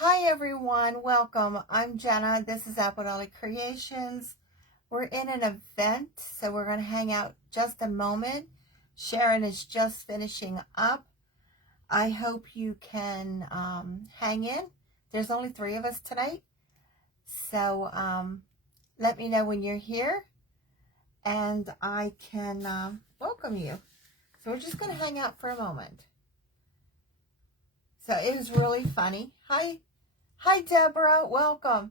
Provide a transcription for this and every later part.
Hi everyone, welcome. I'm Jenna. This is Apple Creations. We're in an event, so we're going to hang out just a moment. Sharon is just finishing up. I hope you can hang in. There's only 3 of us tonight, so let me know when you're here, and I can welcome you. So we're just going to hang out for a moment. So it was really funny. Hi, Deborah. Welcome.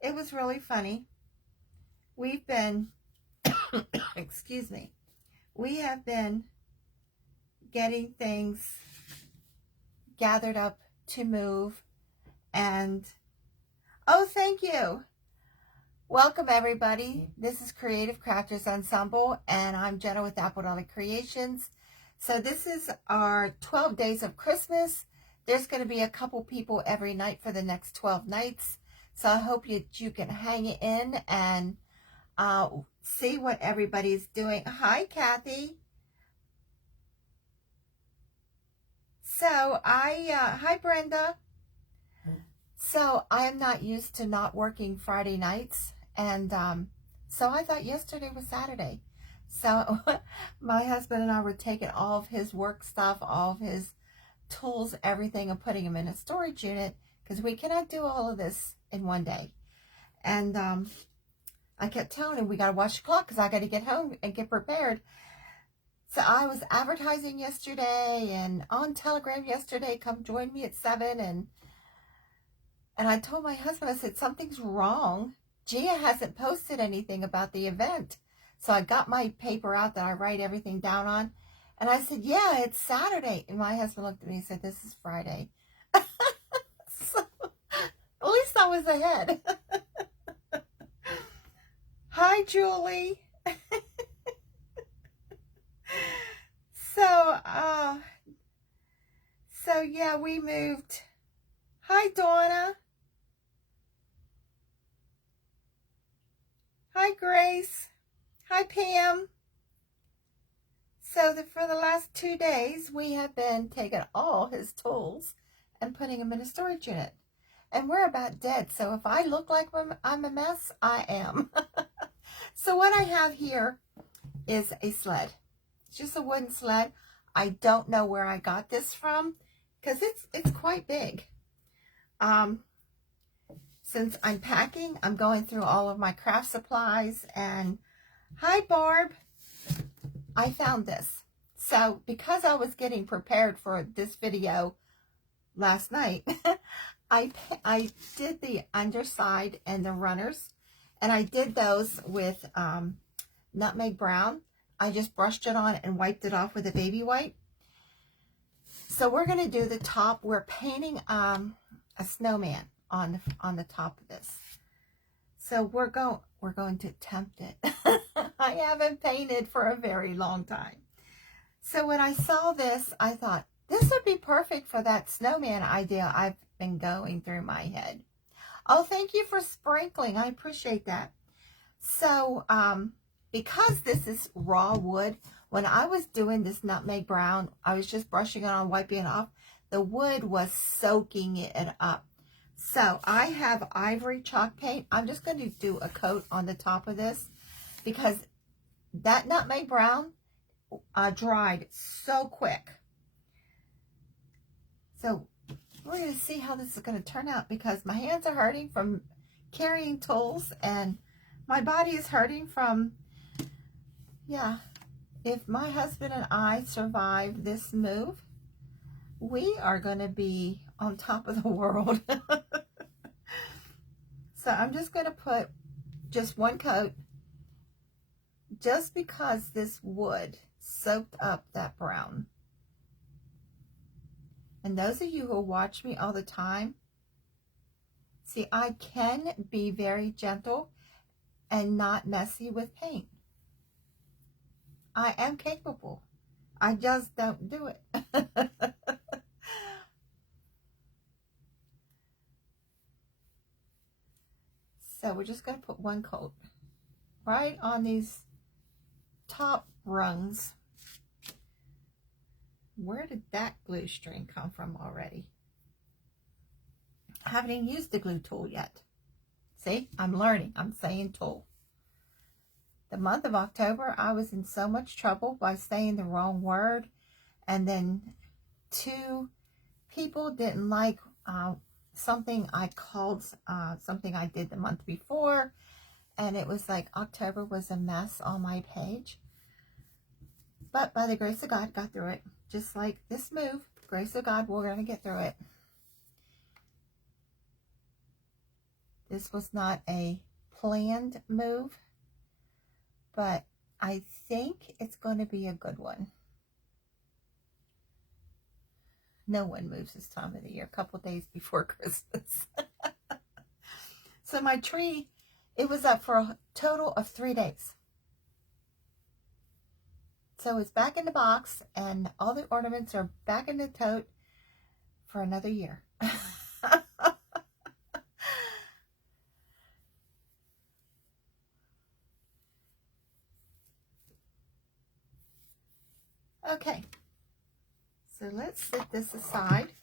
It was really funny. We've been, excuse me, we have been getting things gathered up to move. And, oh, thank you. Welcome, everybody. This is Creative Crafters Ensemble, and I'm Jenna with Apple Creations. So this is our 12 days of Christmas. There's going to be a couple people every night for the next 12 nights. So I hope you can hang in and see what everybody's doing. Hi, Kathy. So hi, Brenda. So I am not used to not working Friday nights. And so I thought yesterday was Saturday. So my husband and I were taking all of his work stuff, all of his tools, everything, and putting them in a storage unit because we cannot do all of this in one day. And I kept telling him we got to watch the clock because I got to get home and get prepared. So I was advertising yesterday and on Telegram yesterday, come join me at 7. And I told my husband, I said, something's wrong. Gia hasn't posted anything about the event. So I got my paper out that I write everything down on. And I said, yeah, it's Saturday. And my husband looked at me and said, this is Friday. So, at least I was ahead. Hi, Julie. So yeah, we moved. Hi, Donna. Hi, Grace. Hi, Pam. So for the last 2 days, we have been taking all his tools and putting them in a storage unit. And we're about dead. So if I look like I'm a mess, I am. So what I have here is a sled. It's just a wooden sled. I don't know where I got this from because it's quite big. Since I'm packing, I'm going through all of my craft supplies. And hi, Barb. I found this. So because I was getting prepared for this video last night, I did the underside and the runners, and I did those with nutmeg brown. I just brushed it on and wiped it off with a baby wipe. So we're going to do the top. We're painting a snowman on the top of this. So we're going to attempt it. I haven't painted for a very long time. So when I saw this, I thought this would be perfect for that snowman idea I've been going through my head. Oh, thank you for sprinkling. I appreciate that. So because this is raw wood, when I was doing this nutmeg brown, I was just brushing it on, wiping it off. The wood was soaking it up. So I have ivory chalk paint. I'm just going to do a coat on the top of this because that nutmeg brown dried so quick. So we're going to see how this is going to turn out because my hands are hurting from carrying tools and my body is hurting from, yeah, if my husband and I survive this move, we are going to be on top of the world. So I'm just going to put just one coat just because this wood soaked up that brown. And those of you who watch me all the time, see, I can be very gentle and not messy with paint. I am capable. I just don't do it. So we're just going to put one coat right on these top rungs. Where did that glue string come from already? I haven't even used the glue tool yet. See, I'm learning. I'm saying tool. The month of October, I was in so much trouble by saying the wrong word. And then 2 people didn't like something I called something I did the month before. And it was like October was a mess on my page. But by the grace of God, got through it. Just like this move, grace of God, we're going to get through it. This was not a planned move, but I think it's going to be a good one. No one moves this time of the year, a couple days before Christmas. So my tree, it was up for a total of 3 days. So it's back in the box, and all the ornaments are back in the tote for another year. Okay, so let's set this aside,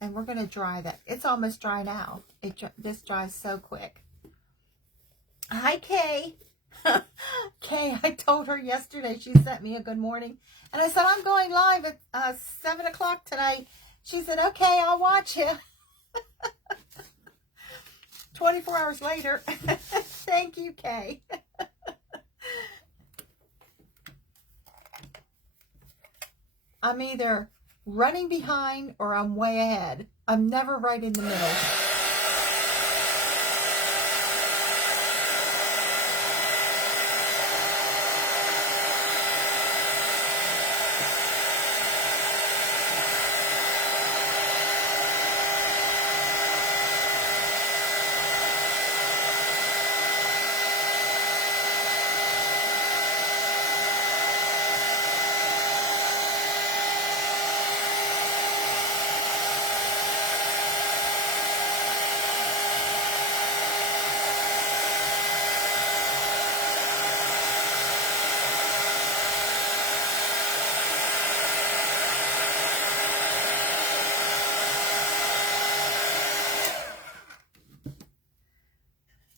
and we're going to dry that. It's almost dry now. This dries so quick. Hi, Kay. Kay, I told her yesterday, she sent me a good morning, and I said, I'm going live at 7 o'clock tonight. She said, okay, I'll watch you. 24 hours later. Thank you, Kay. I'm either running behind or I'm way ahead. I'm never right in the middle.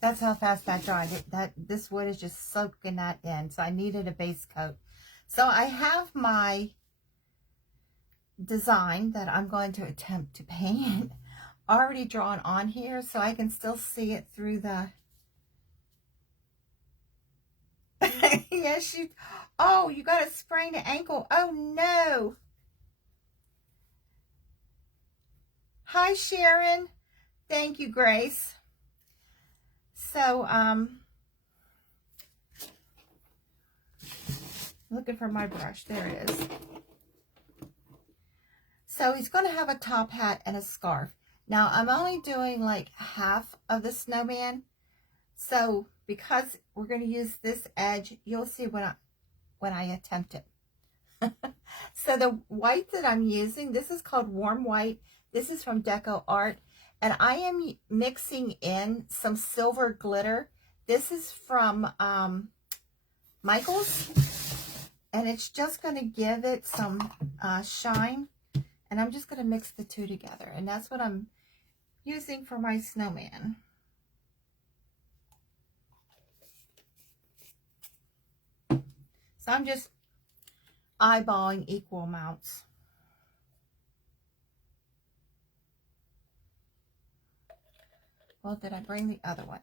That's how fast that dried. This wood is just soaking that in. So I needed a base coat. So I have my design that I'm going to attempt to paint already drawn on here, so I can still see it through the... Yes, you... Oh, you got a sprained ankle. Oh, no. Hi, Sharon. Thank you, Grace. So, looking for my brush. There it is. So he's going to have a top hat and a scarf. Now, I'm only doing like half of the snowman. So, because we're going to use this edge, you'll see when I attempt it. So the white that I'm using, this is called Warm White. This is from Deco Art. And I am mixing in some silver glitter. This is from Michael's. And it's just going to give it some shine. And I'm just going to mix the two together. And that's what I'm using for my snowman. So I'm just eyeballing equal amounts. Well, did I bring the other one?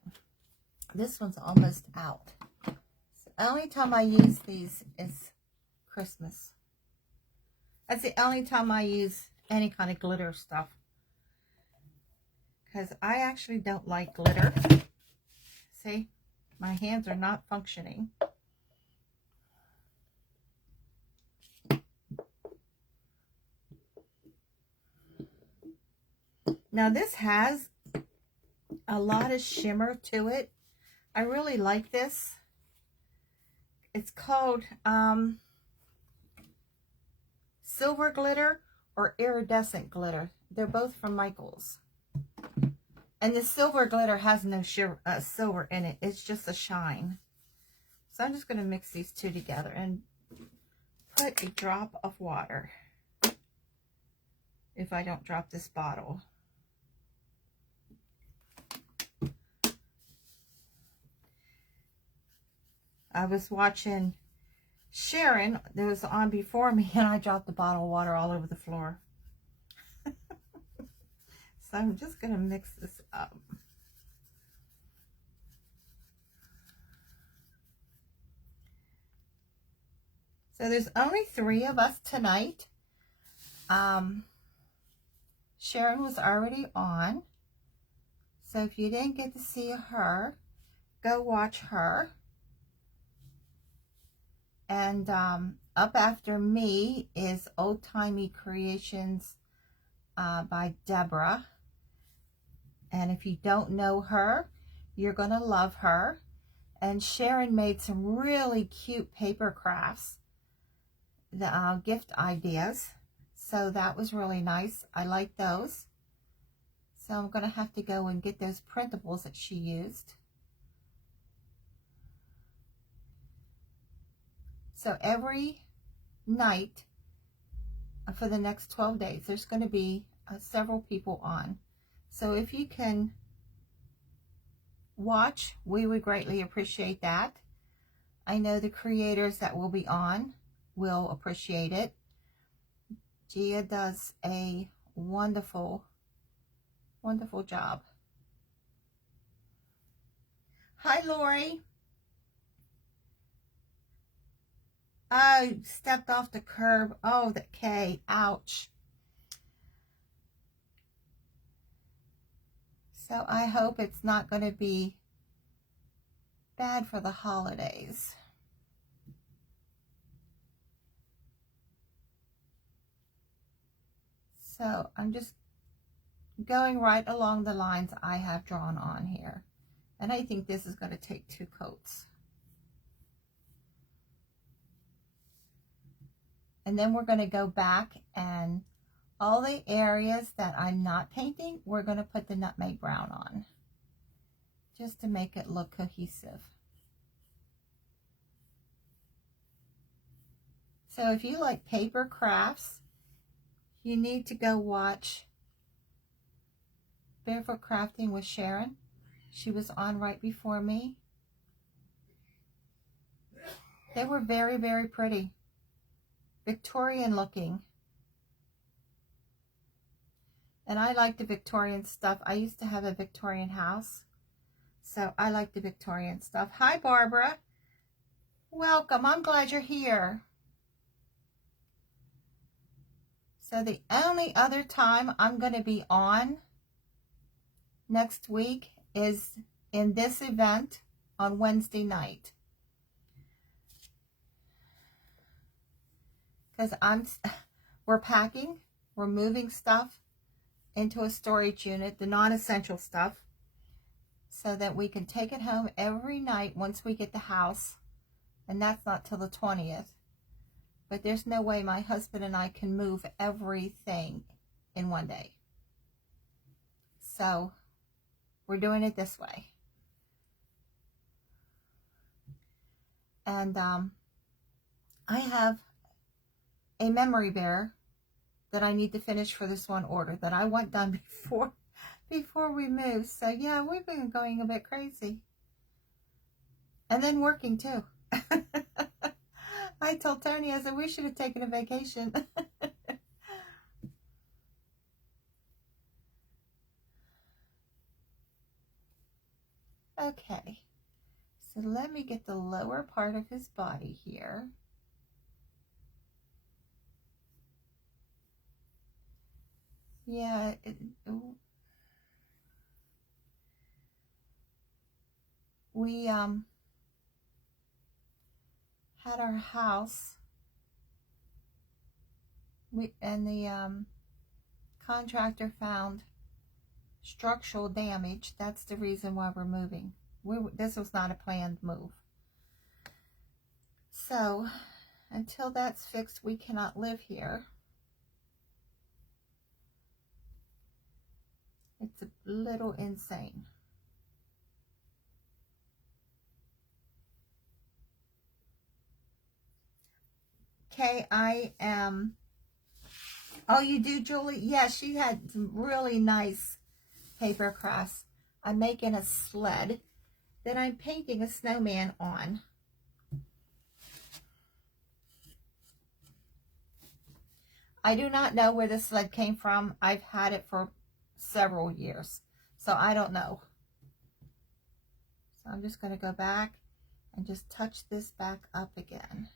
This one's almost out. So the only time I use these is Christmas. That's the only time I use any kind of glitter stuff. Because I actually don't like glitter. See? My hands are not functioning. Now this has a lot of shimmer to it. I really like this. It's called silver glitter or iridescent glitter. They're both from Michael's. And the silver glitter has no silver in it. It's just a shine. So I'm just going to mix these two together and put a drop of water. If I don't drop this bottle. I was watching Sharon that was on before me, and I dropped the bottle of water all over the floor. So I'm just going to mix this up. So there's only 3 of us tonight. Sharon was already on. So if you didn't get to see her, go watch her. And up after me is Old Timey Creations by Deborah. And if you don't know her, you're going to love her. And Sharon made some really cute paper crafts, the gift ideas. So that was really nice. I like those. So I'm going to have to go and get those printables that she used. So every night for the next 12 days, there's going to be several people on. So if you can watch, we would greatly appreciate that. I know the creators that will be on will appreciate it. Gia does a wonderful, wonderful job. Hi, Lori. I stepped off the curb. Oh, the K. Ouch. So I hope it's not going to be bad for the holidays. So I'm just going right along the lines I have drawn on here. And I think this is going to take 2 coats. And then we're going to go back, and all the areas that I'm not painting, we're going to put the nutmeg brown on, just to make it look cohesive. So if you like paper crafts, you need to go watch Barefoot Crafting with Sharon. She was on right before me. They were very, very pretty. Victorian looking. And I like the Victorian stuff. I used to have a Victorian house, so I like the Victorian stuff. Hi, Barbara. Welcome. I'm glad you're here. So the only other time I'm going to be on next week is in this event on Wednesday night. Because we're packing, we're moving stuff into a storage unit, the non-essential stuff, so that we can take it home every night once we get the house. And that's not till the 20th. But there's no way my husband and I can move everything in one day. So we're doing it this way. And I have a memory bear that I need to finish for this one order that I want done before we move. So yeah, we've been going a bit crazy. And then working too. I told Tony, I said, we should have taken a vacation. Okay, so let me get the lower part of his body here. Yeah, we had our house, and the contractor found structural damage. That's the reason why we're moving. This was not a planned move. So until that's fixed, we cannot live here. It's a little insane. Okay, I am. Oh, you do, Julie? Yeah, she had some really nice paper crafts. I'm making a sled that I'm painting a snowman on. I do not know where this sled came from. I've had it for several years, so I don't know. So I'm just going to go back and just touch this back up again.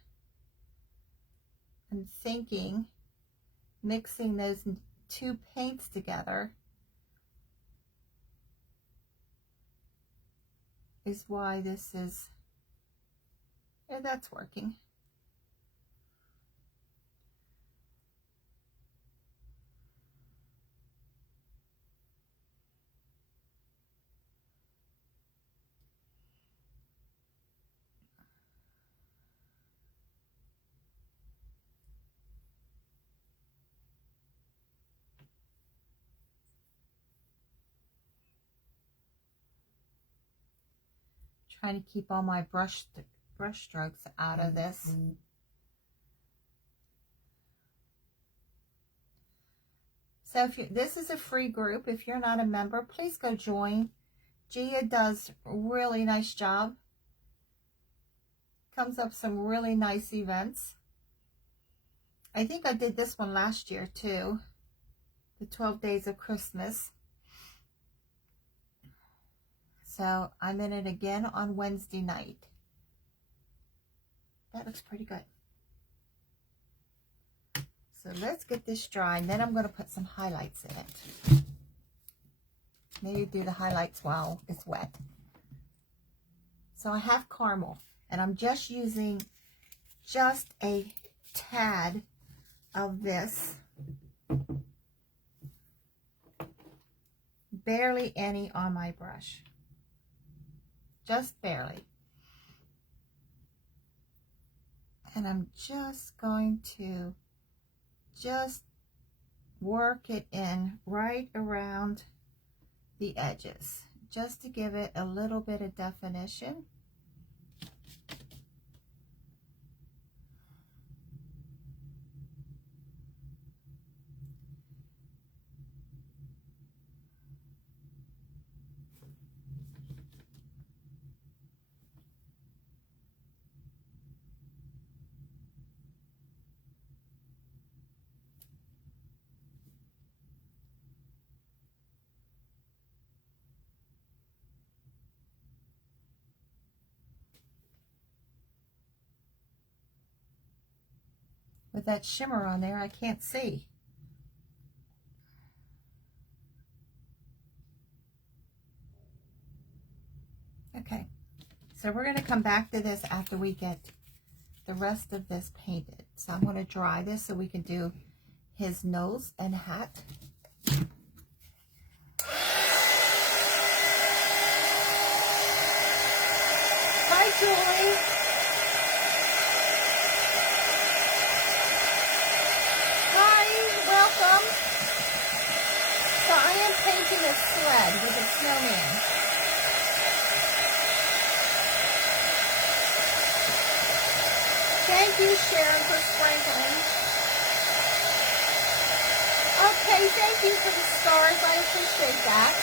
I'm thinking mixing those two paints together is why this is, yeah, that's working. Trying to keep all my brush strokes out of this. So if this is a free group, if you're not a member, please go join. Gia does a really nice job. Comes up some really nice events. I think I did this one last year too. The 12 Days of Christmas. So I'm in it again on Wednesday night. That looks pretty good. So let's get this dry, and then I'm going to put some highlights in it. Maybe do the highlights while it's wet. So I have caramel, and I'm just using just a tad of this. Barely any on my brush. Just barely. And I'm just going to just work it in right around the edges, just to give it a little bit of definition. With that shimmer on there, I can't see. Okay, so we're going to come back to this after we get the rest of this painted. So I'm going to dry this so we can do his nose and hat. Hi, Julie. Hi, welcome. So I am painting a sled with a snowman. Thank you, Sharon, for sprinkling. Okay, thank you for the stars. I appreciate that.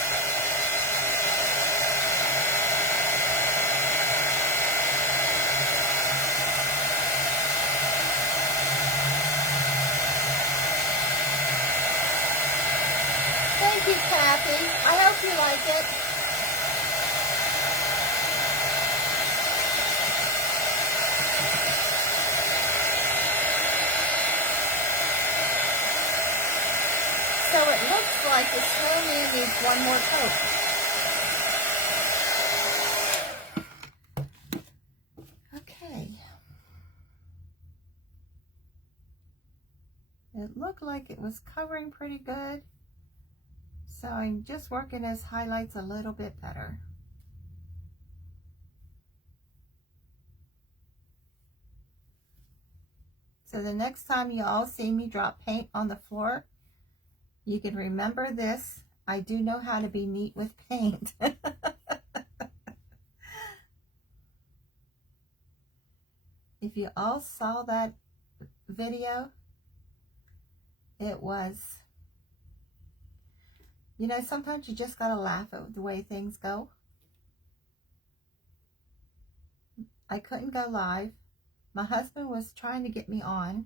Thank you, Kathy. I hope you like it. So it looks like the snowman needs one more coat. Okay. It looked like it was covering pretty good. So I'm just working his highlights a little bit better. So the next time you all see me drop paint on the floor, you can remember this. I do know how to be neat with paint. If you all saw that video, it was, you know, sometimes you just gotta laugh at the way things go. I couldn't go live. My husband was trying to get me on.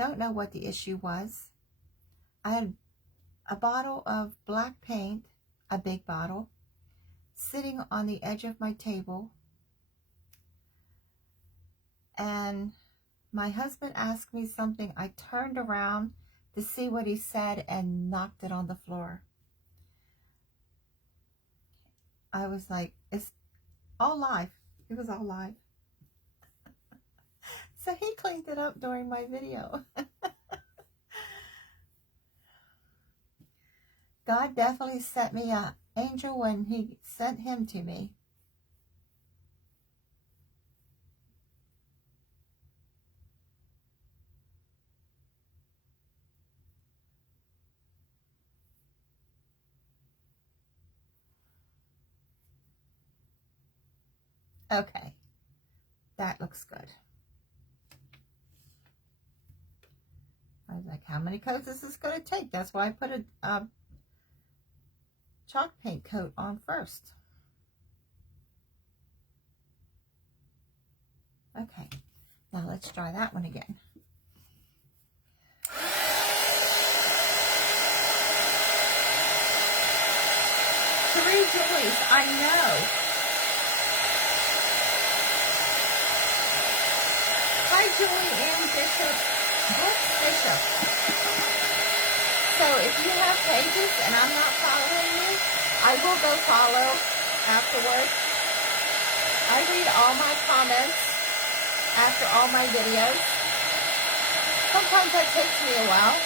don't know what the issue was. I had a bottle of black paint, a big bottle, sitting on the edge of my table, and my husband asked me something. I turned around to see what he said and knocked it on the floor. I was like, it's all live. It was all live. So he cleaned it up during my video. God definitely sent me an angel when he sent him to me. Okay, that looks good. I was like, how many coats is this going to take? That's why I put a chalk paint coat on first. Okay, now let's try that one again. Three Julies, I know. Hi, Julie Ann Bishop. What's Bishop? So if you have pages and I'm not following you, I will go follow afterwards. I read all my comments after all my videos. Sometimes that takes me a while,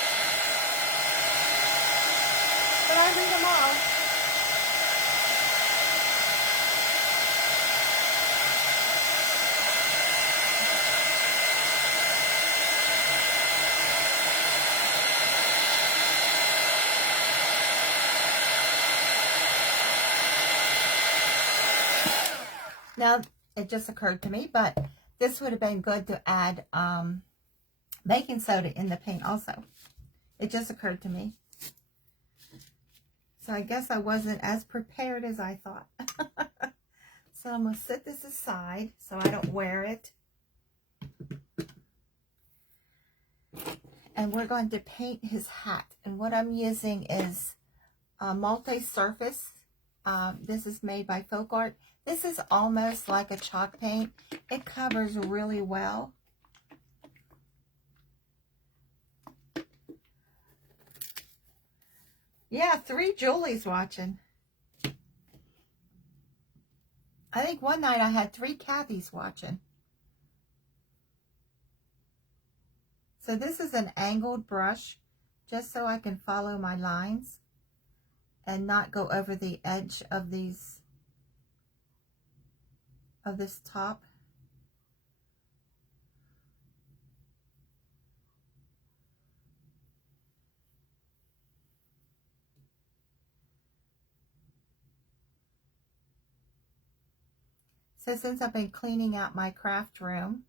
but I read them all. Now, it just occurred to me, but this would have been good to add baking soda in the paint also. It just occurred to me. So I guess I wasn't as prepared as I thought. So I'm going to set this aside so I don't wear it. And we're going to paint his hat. And what I'm using is multi-surface. This is made by Folk Art. This is almost like a chalk paint. It covers really well. Yeah, 3 Julies watching. I think one night I had 3 Kathys watching. So this is an angled brush, just so I can follow my lines and not go over the edge of this top. So since I've been cleaning out my craft room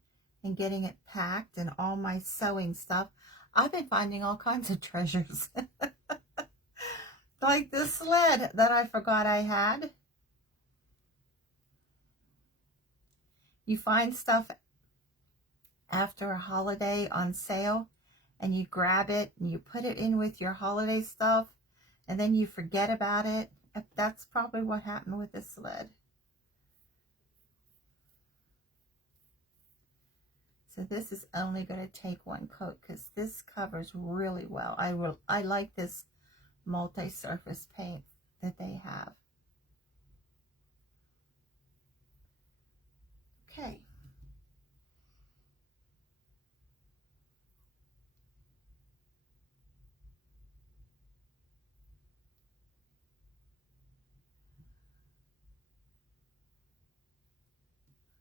and getting it packed and all my sewing stuff, I've been finding all kinds of treasures. Like this sled that I forgot I had. You find stuff after a holiday on sale and you grab it and you put it in with your holiday stuff and then you forget about it. That's probably what happened with this sled. So this is only going to take one coat because this covers really well. I like this multi-surface paint that they have. Okay.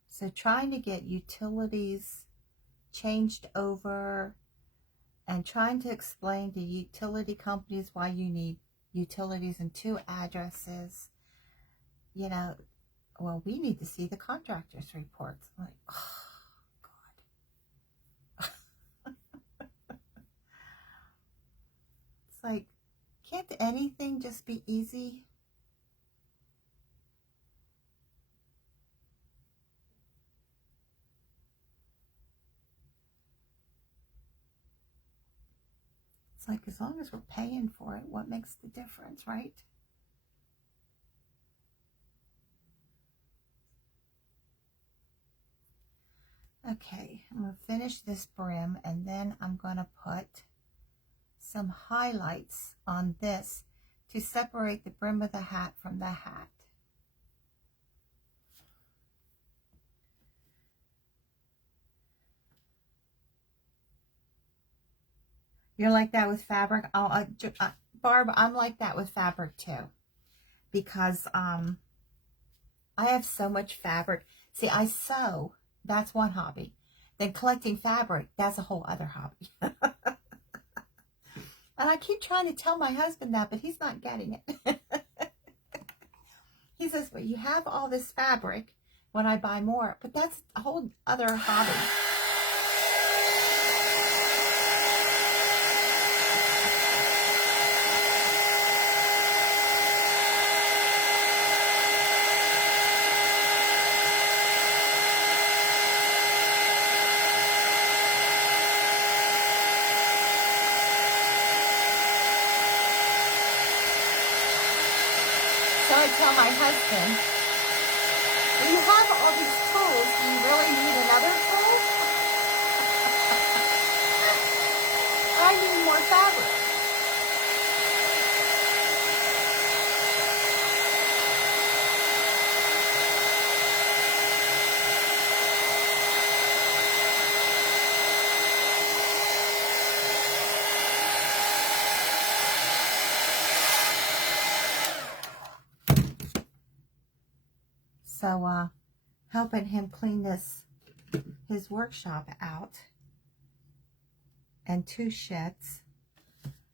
So trying to get utilities changed over and trying to explain to utility companies why you need utilities in 2 addresses. You know, well, we need to see the contractor's reports. I'm like, oh, God. It's like, can't anything just be easy? It's like, as long as we're paying for it, what makes the difference, right? Okay, I'm going to finish this brim, and then I'm going to put some highlights on this to separate the brim of the hat from the hat. You're like that with fabric? Barb, I'm like that with fabric too, because I have so much fabric. See, I sew. That's one hobby. Then collecting fabric, that's a whole other hobby. And I keep trying to tell my husband that, but he's not getting it. He says, well, you have all this fabric when I buy more, but that's a whole other hobby. So I tell my husband, well, you have all these tools. Do you really need another tool? I need more fabric. So, helping him clean his workshop out and 2 sheds.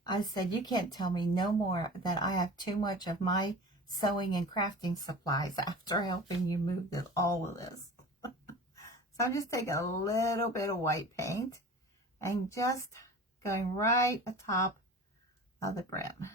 I said, you can't tell me no more that I have too much of my sewing and crafting supplies after helping you move all of this. So I'm just taking a little bit of white paint and just going right atop of the brim.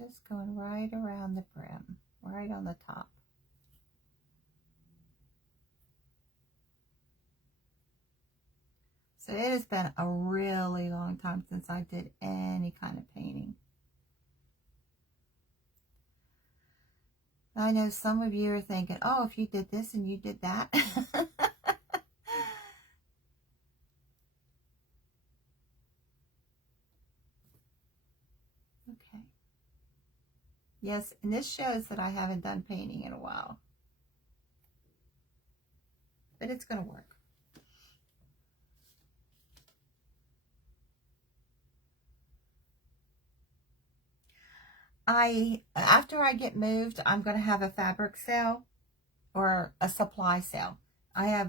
Just going right around the brim, right on the top. So it has been a really long time since I did any kind of painting. I know some of you are thinking, oh, if you did this and you did that. Okay. Yes, and this shows that I haven't done painting in a while. But it's going to work. After I get moved, I'm going to have a fabric sale or a supply sale. I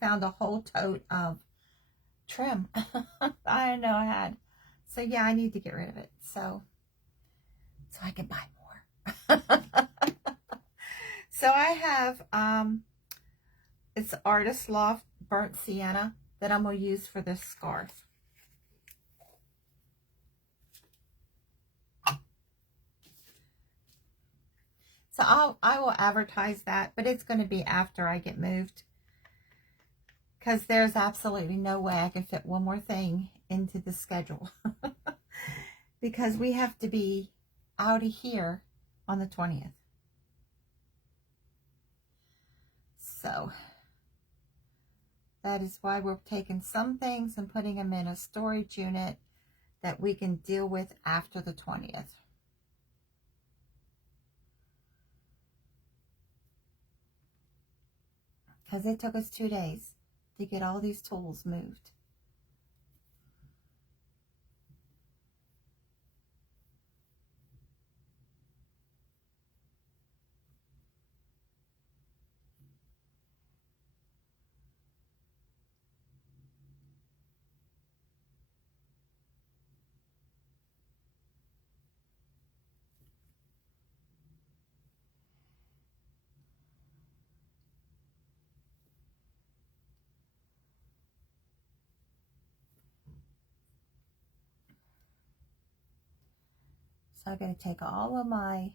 found a whole tote of trim. I didn't know I had. So yeah, I need to get rid of it. So I can buy more. So I have, it's Artist Loft Burnt Sienna that I'm going to use for this scarf. So I will advertise that, but it's going to be after I get moved, because there's absolutely no way I can fit one more thing into the schedule. Because we have to be out of here on the 20th. So that is why we're taking some things and putting them in a storage unit that we can deal with after the 20th. Because it took us 2 days to get all these tools moved. So I'm going to take all of my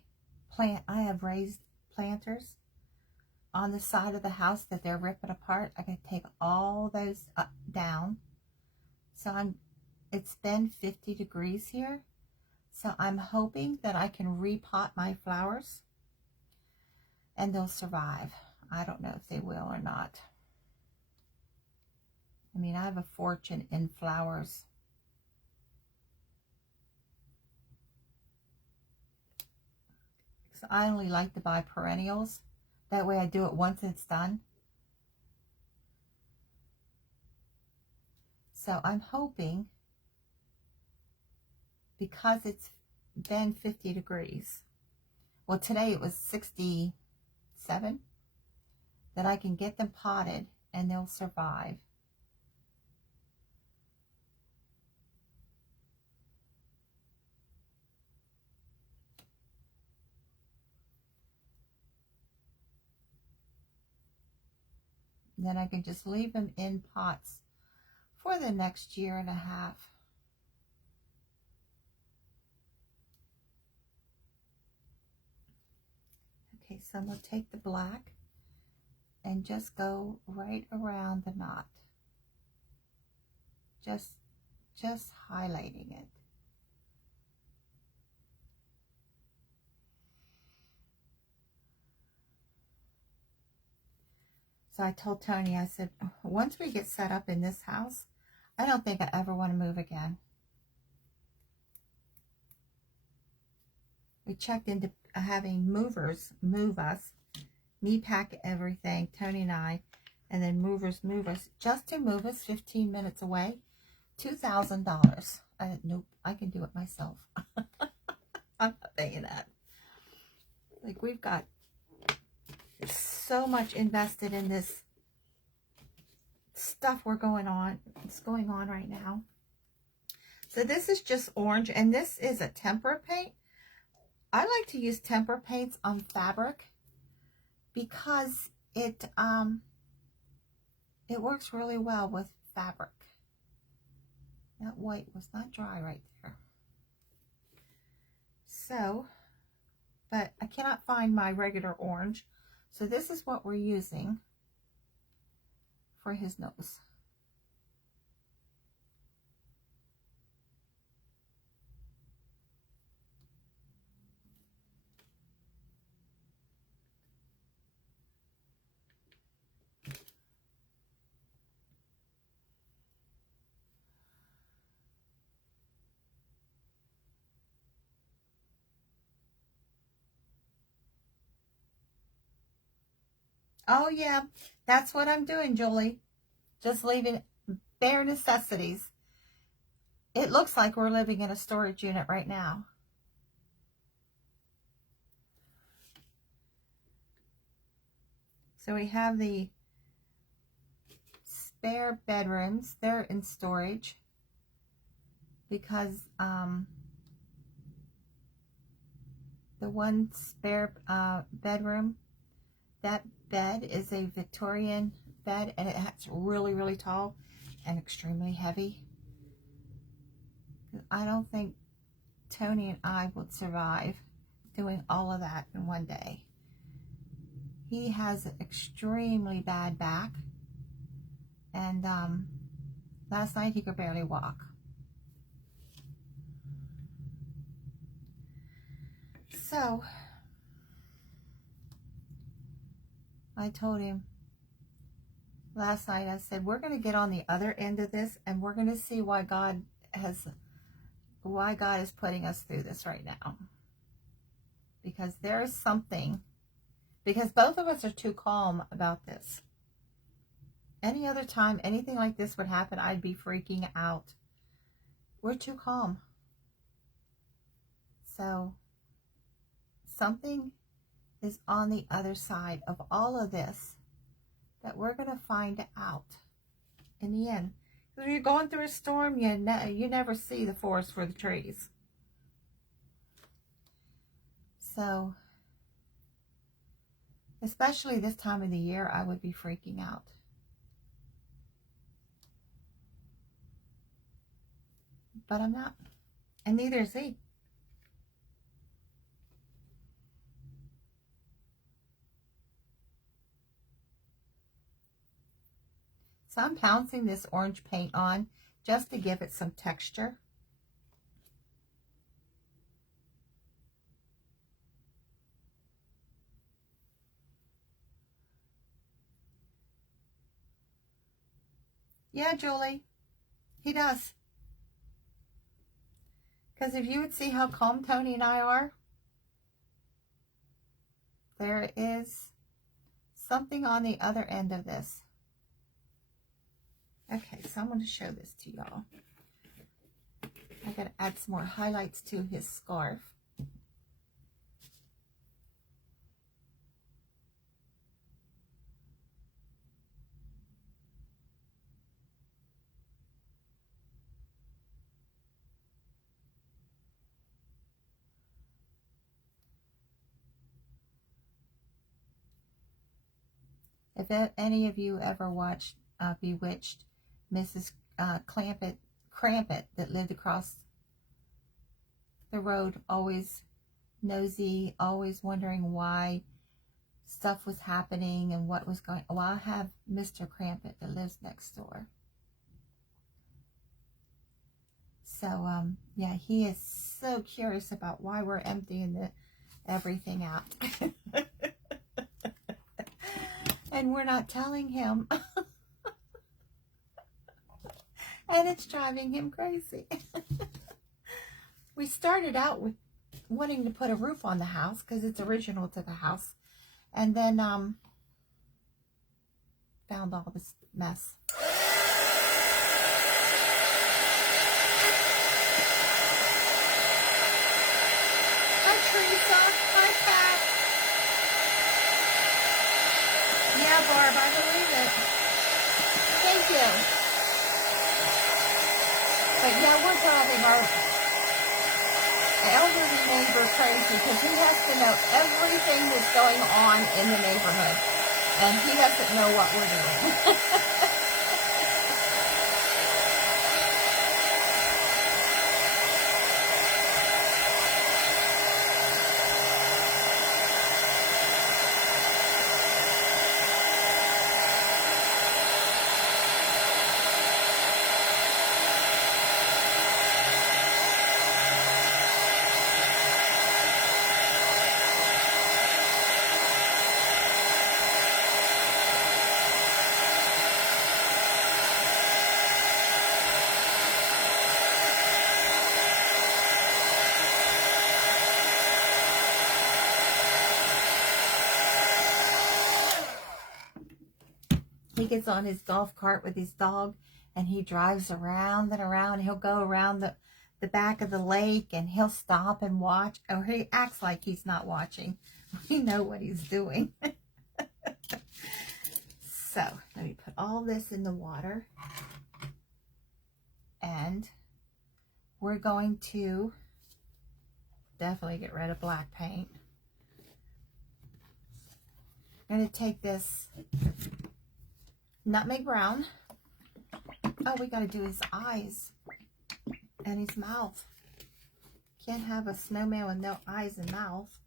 I have raised planters on the side of the house that they're ripping apart. I'm going to take all those down. So it's been 50 degrees here. So I'm hoping that I can repot my flowers and they'll survive. I don't know if they will or not. I mean, I have a fortune in flowers. So I only like to buy perennials. That way I do it once it's done. So I'm hoping, because it's been 50 degrees, well, today it was 67, that I can get them potted and they'll survive. And then I can just leave them in pots for the next year and a half. Okay, so I'm going to take the black and just go right around the knot. Just highlighting it. So I told Tony, I said, once we get set up in this house, I don't think I ever want to move again. We checked into having movers move us, me pack everything, Tony and I, and then movers move us, just to move us 15 minutes away, $2,000. Nope, I can do it myself. I'm not paying that. Like, we've got so much invested in this stuff it's going on right now. So this is just orange, and this is a tempera paint. I like to use tempera paints on fabric because it works really well with fabric. That white was not dry right there. So, but I cannot find my regular orange. So this is what we're using for his nose. Oh yeah, that's what I'm doing, Julie. Just leaving bare necessities. It looks like we're living in a storage unit right now. So we have the spare bedrooms. They're in storage because the one spare bedroom, that bed is a Victorian bed, and it's really, really tall and extremely heavy. I don't think Tony and I would survive doing all of that in one day. He has an extremely bad back, and last night he could barely walk. So I told him last night, I said, we're going to get on the other end of this, and we're going to see why God is putting us through this right now. Because there is something, because both of us are too calm about this. Any other time anything like this would happen, I'd be freaking out. We're too calm. So something is on the other side of all of this that we're going to find out in the end. When you're going through a storm, you never see the forest for the trees. So, especially this time of the year, I would be freaking out. But I'm not. And neither is he. So I'm pouncing this orange paint on just to give it some texture. Yeah, Julie, he does. Because if you would see how calm Tony and I are, there is something on the other end of this. Okay, so I'm going to show this to y'all. I got to add some more highlights to his scarf. If any of you ever watched Bewitched, Mrs. Crampet that lived across the road, always nosy, always wondering why stuff was happening and what was going on. Well, I have Mr. Crampet that lives next door. So, yeah, he is so curious about why we're emptying everything out. And we're not telling him. And it's driving him crazy. We started out with wanting to put a roof on the house because it's original to the house. And then found all this mess. Hi, Teresa. Hi, Pat. Yeah, Barb, I believe it. Thank you. But yeah, we're driving our elderly neighbor crazy because he has to know everything that's going on in the neighborhood. And he doesn't know what we're doing. He gets on his golf cart with his dog and he drives around and around. He'll go around the back of the lake and he'll stop and watch, or he acts like he's not watching. We know what he's doing. So let me put all this in the water, and we're going to definitely get rid of black paint. I'm going to take this nutmeg brown. Oh, we got to do his eyes and his mouth. Can't have a snowman with no eyes and mouth.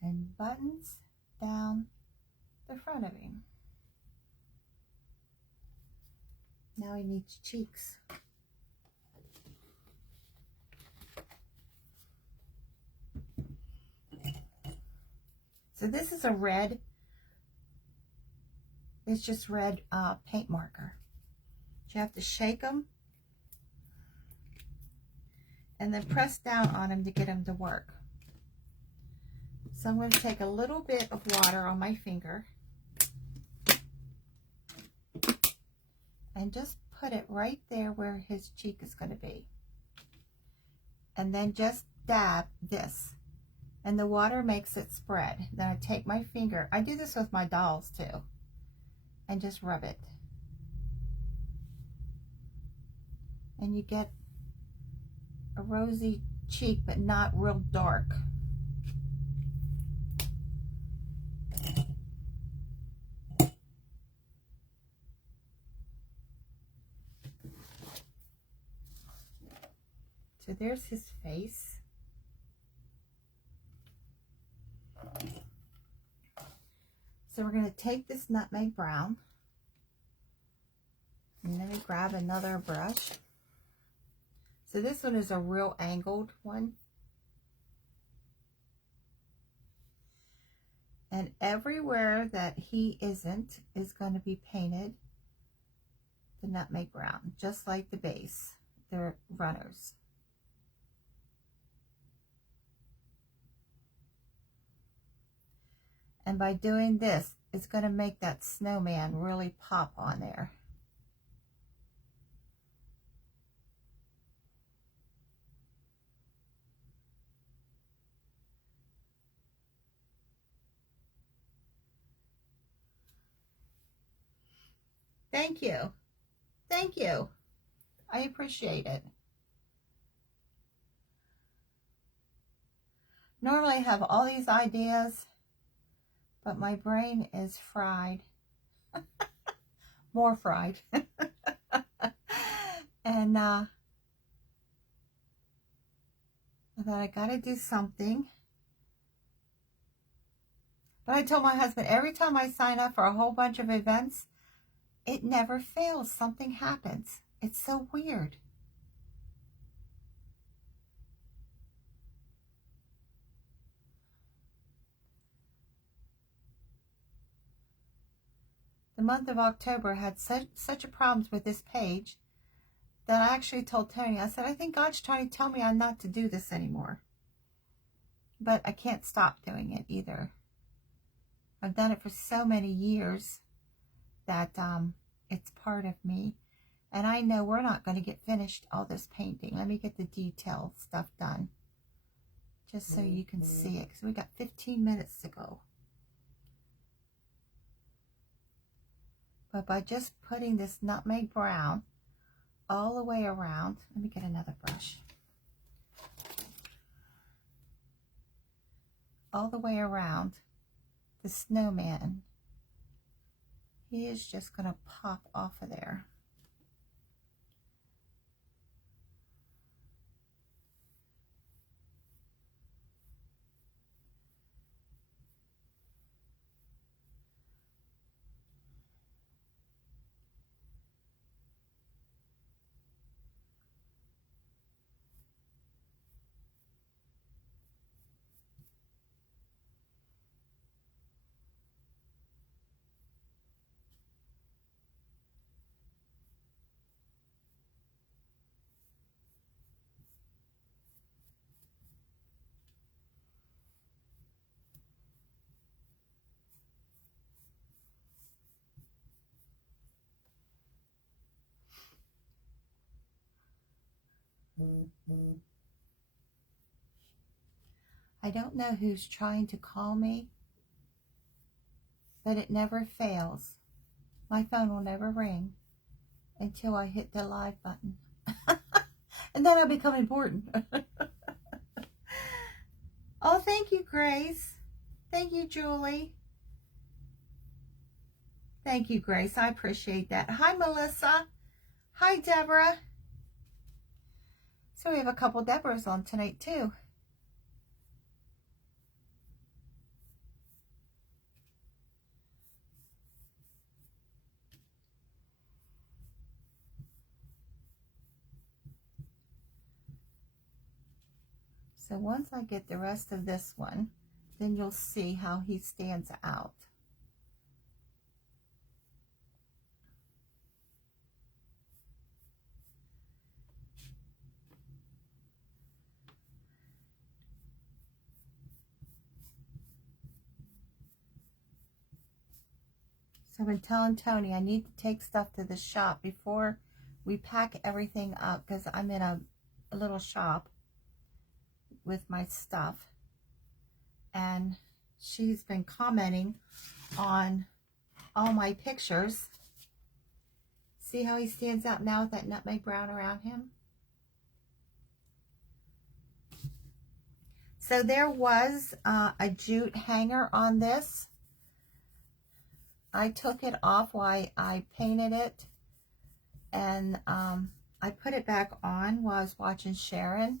And buttons down the front of him. Now he needs cheeks. So this is a red, it's just red paint marker. You have to shake them and then press down on them to get them to work. So I'm going to take a little bit of water on my finger and just put it right there where his cheek is going to be. and then just dab this, and the water makes it spread. Then I take my finger, I do this with my dolls too, and just rub it, and you get a rosy cheek, but not real dark. So there's his face. So we're going to take this nutmeg brown, and let me grab another brush. So this one is a real angled one. And everywhere that he isn't is going to be painted the nutmeg brown, just like the base, the runners. And by doing this, it's going to make that snowman really pop on there. Thank you. Thank you. I appreciate it. Normally I have all these ideas, but my brain is fried. More fried. And I thought I gotta do something. But I told my husband, every time I sign up for a whole bunch of events, it never fails. Something happens. It's so weird. The month of October had such a problems with this page that I actually told Tony, I said, I think God's trying to tell me I'm not to do this anymore. But I can't stop doing it either. I've done it for so many years that it's part of me. And I know we're not going to get finished all this painting. Let me get the detail stuff done, just so you can see it, because we got 15 minutes to go. But by just putting this nutmeg brown all the way around, let me get another brush, all the way around the snowman, he is just going to pop off of there. I don't know who's trying to call me, but it never fails. My phone will never ring until I hit the live button. And then I become important. Oh, thank you, Grace. Thank you, Julie. Thank you, Grace. I appreciate that. Hi, Melissa. Hi, Deborah. So we have a couple Deborahs on tonight, too. So once I get the rest of this one, then you'll see how he stands out. So I've been telling Tony I need to take stuff to the shop before we pack everything up, because I'm in a little shop. with my stuff, and she's been commenting on all my pictures. See how he stands out now with that nutmeg brown around him? So there was a jute hanger on this. I took it off while I painted it, and I put it back on while I was watching Sharon.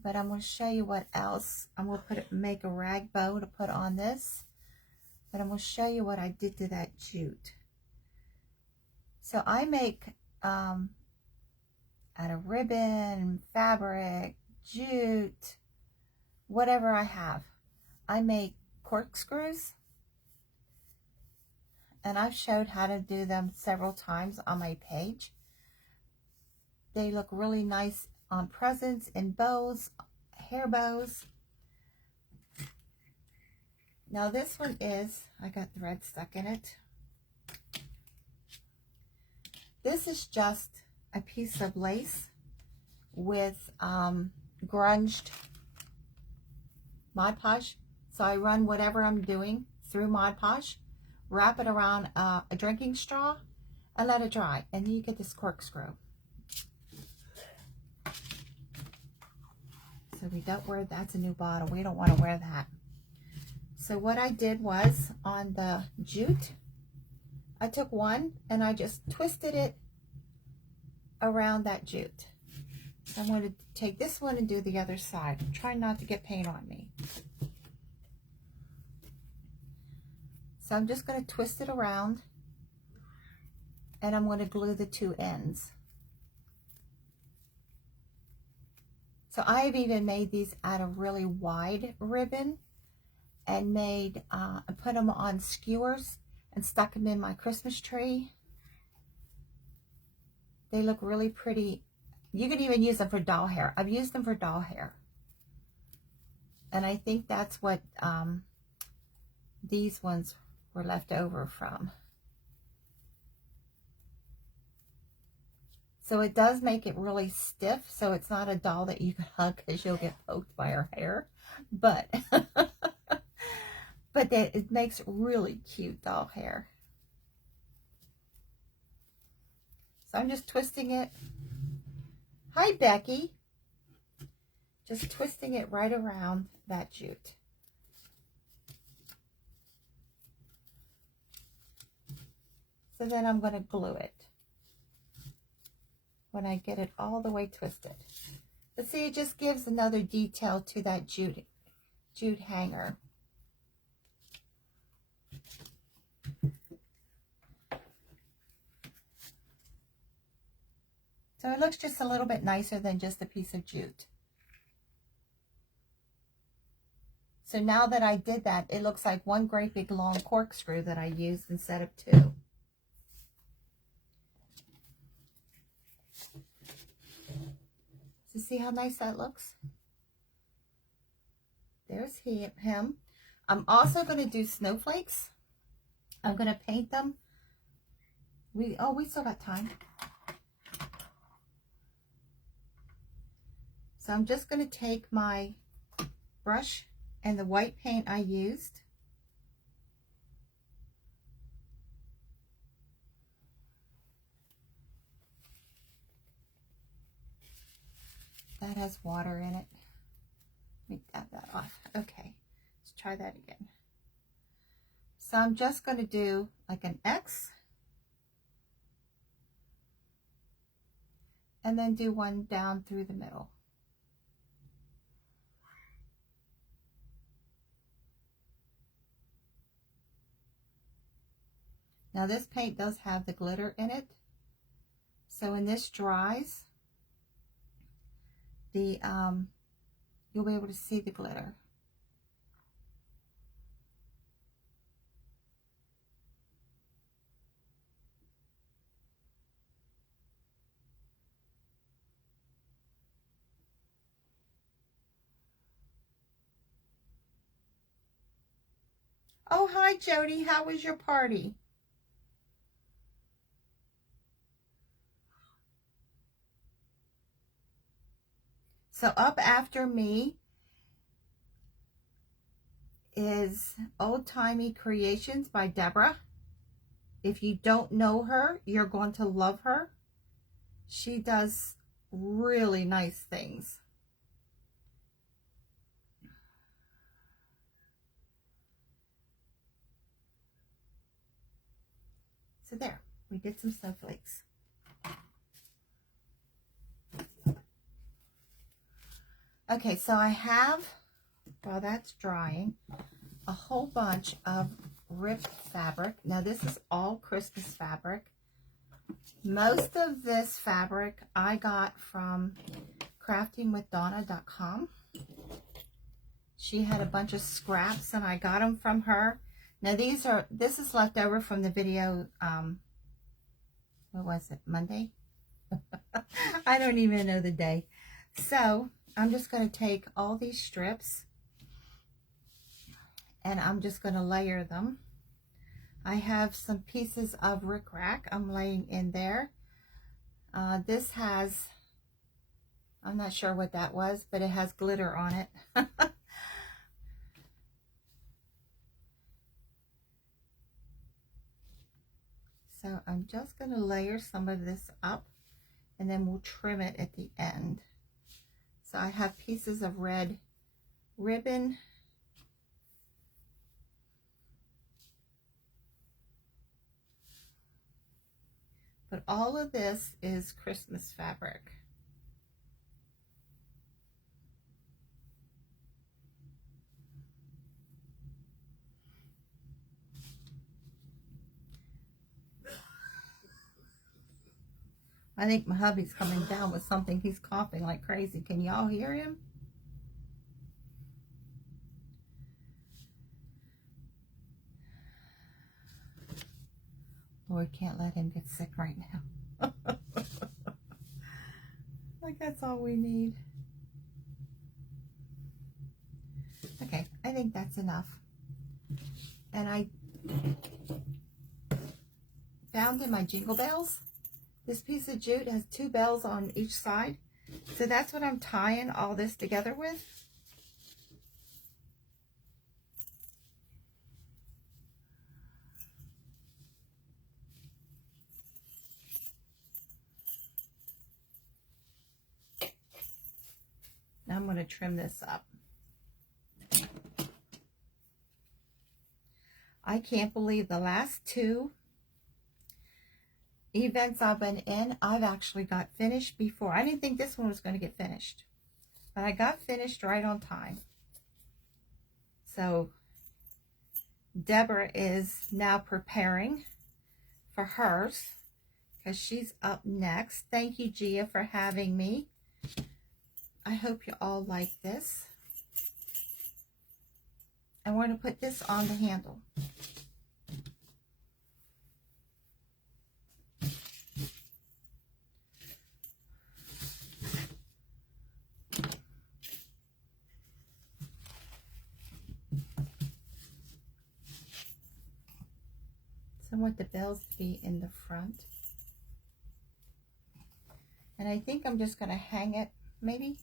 But I'm going to show you what else. I'm going to make a rag bow to put on this. But I'm going to show you what I did to that jute. So I make out of ribbon, fabric, jute, whatever I have. I make corkscrews, and I've showed how to do them several times on my page. They look really nice on presents and bows, hair bows. Now this one is, I got thread stuck in it. This is just a piece of lace with grunged Mod Podge. So I run whatever I'm doing through Mod Podge, wrap it around a drinking straw, and let it dry. And then you get this corkscrew. So we don't wear, that's a new bottle. We don't want to wear that. So what I did was, on the jute, I took one and I just twisted it around that jute. So I'm going to take this one and do the other side. I'm trying not to get paint on me. So I'm just going to twist it around, and I'm going to glue the two ends. So I've even made these out of really wide ribbon, and made put them on skewers and stuck them in my Christmas tree. They look really pretty. You can even use them for doll hair. I've used them for doll hair, and I think that's what these ones were left over from. So it does make it really stiff, so it's not a doll that you can hug because you'll get poked by her hair, but but it makes really cute doll hair. So I'm just twisting it. Hi, Becky. Just twisting it right around that jute. So then I'm going to glue it when I get it all the way twisted. But see, it just gives another detail to that jute hanger. So it looks just a little bit nicer than just a piece of jute. So now that I did that, it looks like one great big long corkscrew that I used instead of two. So see how nice that looks? There's him. I'm also going to do snowflakes. I'm going to paint them. We still got time. So I'm just going to take my brush and the white paint I used. That has water in it. Let me dab that off. Okay, let's try that again. So I'm just going to do like an X, and then do one down through the middle. Now this paint does have the glitter in it, so when this dries, you'll be able to see the glitter. Oh, hi Jody, how was your party? So up after me is Old Timey Creations by Deborah. If you don't know her, you're going to love her. She does really nice things. So there, we did some snowflakes. Okay, so I have, while that's drying, a whole bunch of ripped fabric. Now this is all Christmas fabric. Most of this fabric I got from craftingwithdonna.com. She had a bunch of scraps and I got them from her. Now this is left over from the video, what was it, Monday? I don't even know the day. So I'm just going to take all these strips and I'm just going to layer them. I have some pieces of rickrack I'm laying in there. This has, I'm not sure what that was, but it has glitter on it. So I'm just going to layer some of this up and then we'll trim it at the end. So I have pieces of red ribbon. But all of this is Christmas fabric. I think my hubby's coming down with something. He's coughing like crazy. Can y'all hear him? Lord, can't let him get sick right now. Like that's all we need. Okay, I think that's enough. And I found in my Jingle Bells, this piece of jute has 2 bells on each side. So that's what I'm tying all this together with. Now I'm going to trim this up. I can't believe the last 2 events I've been in, I've actually got finished before. I didn't think this one was going to get finished, but I got finished right on time. So Deborah is now preparing for hers because she's up next. Thank you, Gia, for having me. I hope you all like this. And we're going to put this on the handle. So I want the bells to be in the front. And I think I'm just going to hang it, maybe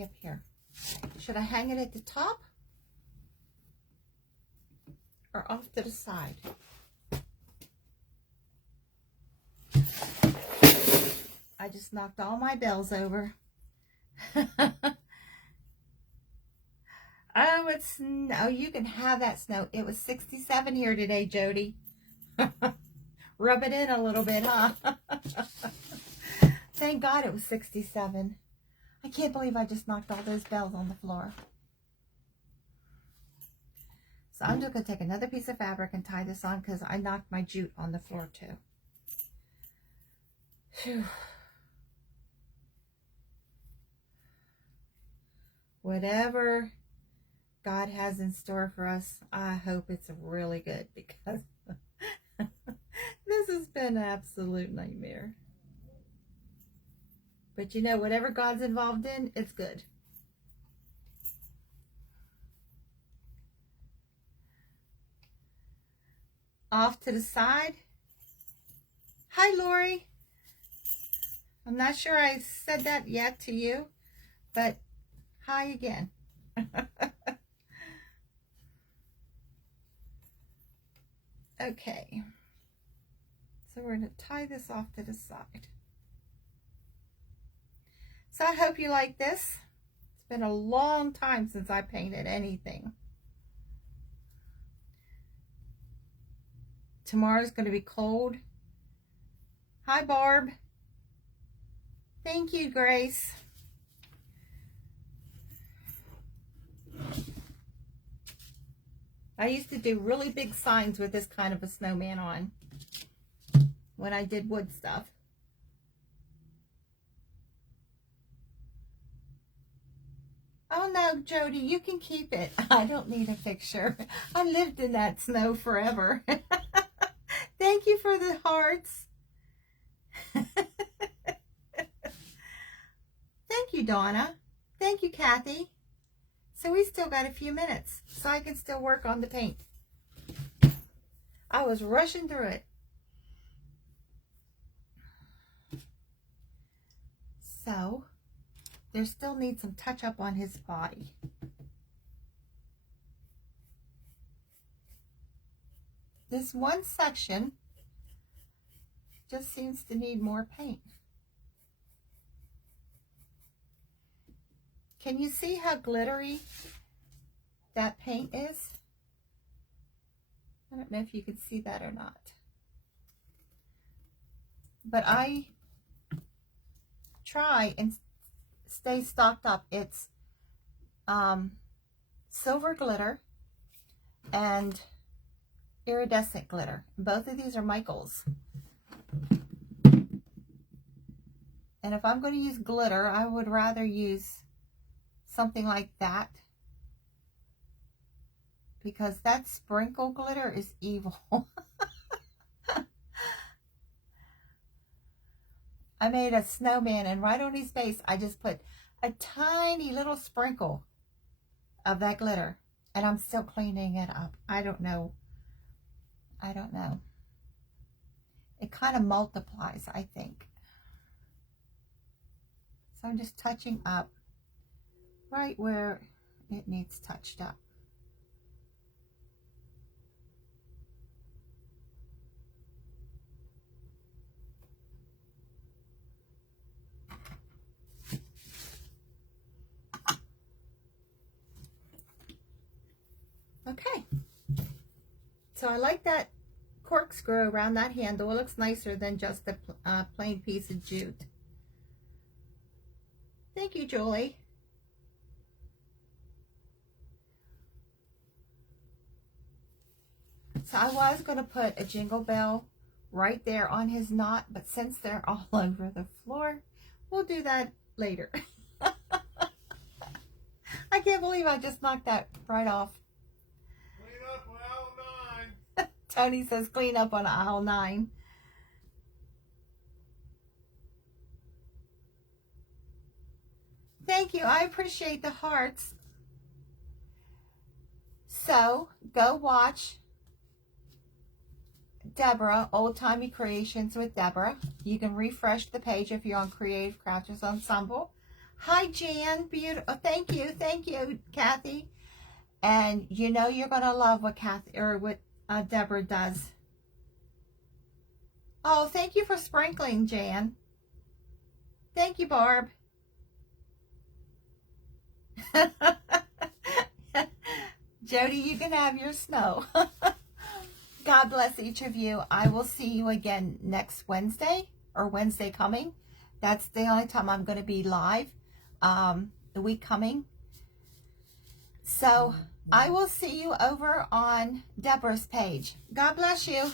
up here. Should I hang it at the top or off to the side? I just knocked all my bells over. Oh, it's snow. You can have that snow. It was 67 here today, Jody. Rub it in a little bit, huh? Thank God it was 67. I can't believe I just knocked all those bells on the floor. So I'm just going to take another piece of fabric and tie this on because I knocked my jute on the floor too. Whew. Whatever God has in store for us, I hope it's really good because this has been an absolute nightmare. But you know, whatever God's involved in, it's good. Off to the side. Hi, Lori. I'm not sure I said that yet to you, But hi again. Okay. So we're going to tie this off to the side. So I hope you like this. It's been a long time since I painted anything. Tomorrow's going to be cold. Hi, Barb. Thank you, Grace. I used to do really big signs with this kind of a snowman on when I did wood stuff. Oh no, Jody, you can keep it. I don't need a picture. I lived in that snow forever. Thank you for the hearts. Thank you, Donna. Thank you, Kathy. So we still got a few minutes, so I can still work on the paint. I was rushing through it. So there still needs some touch up on his body. This one section just seems to need more paint. Can you see how glittery that paint is? I don't know if you can see that or not. But I try and stay stocked up. It's silver glitter and iridescent glitter. Both of these are Michaels. And if I'm going to use glitter, I would rather use something like that, because that sprinkle glitter is evil. I made a snowman, and right on his face I just put a tiny little sprinkle of that glitter, and I'm still cleaning it up. I don't know. It kind of multiplies, I think. So I'm just touching up right where it needs touched up. Okay. So I like that corkscrew around that handle. It looks nicer than just a plain piece of jute. Thank you, Julie. So I was going to put a jingle bell right there on his knot, but since they're all over the floor, we'll do that later. I can't believe I just knocked that right off. Clean up on aisle 9. Tony says clean up on aisle 9. Thank you. I appreciate the hearts. So go watch Deborah, Old Timey Creations with Deborah. You can refresh the page if you're on Creative Crafters Ensemble. Hi, Jan. Beautiful. Thank you, Kathy. And you know you're gonna love what Deborah does. Oh, thank you for sprinkling, Jan. Thank you, Barb. Jody, you can have your snow. God bless each of you. I will see you again next Wednesday, or Wednesday coming. That's the only time I'm going to be live, the week coming. So I will see you over on Deborah's page. God bless you.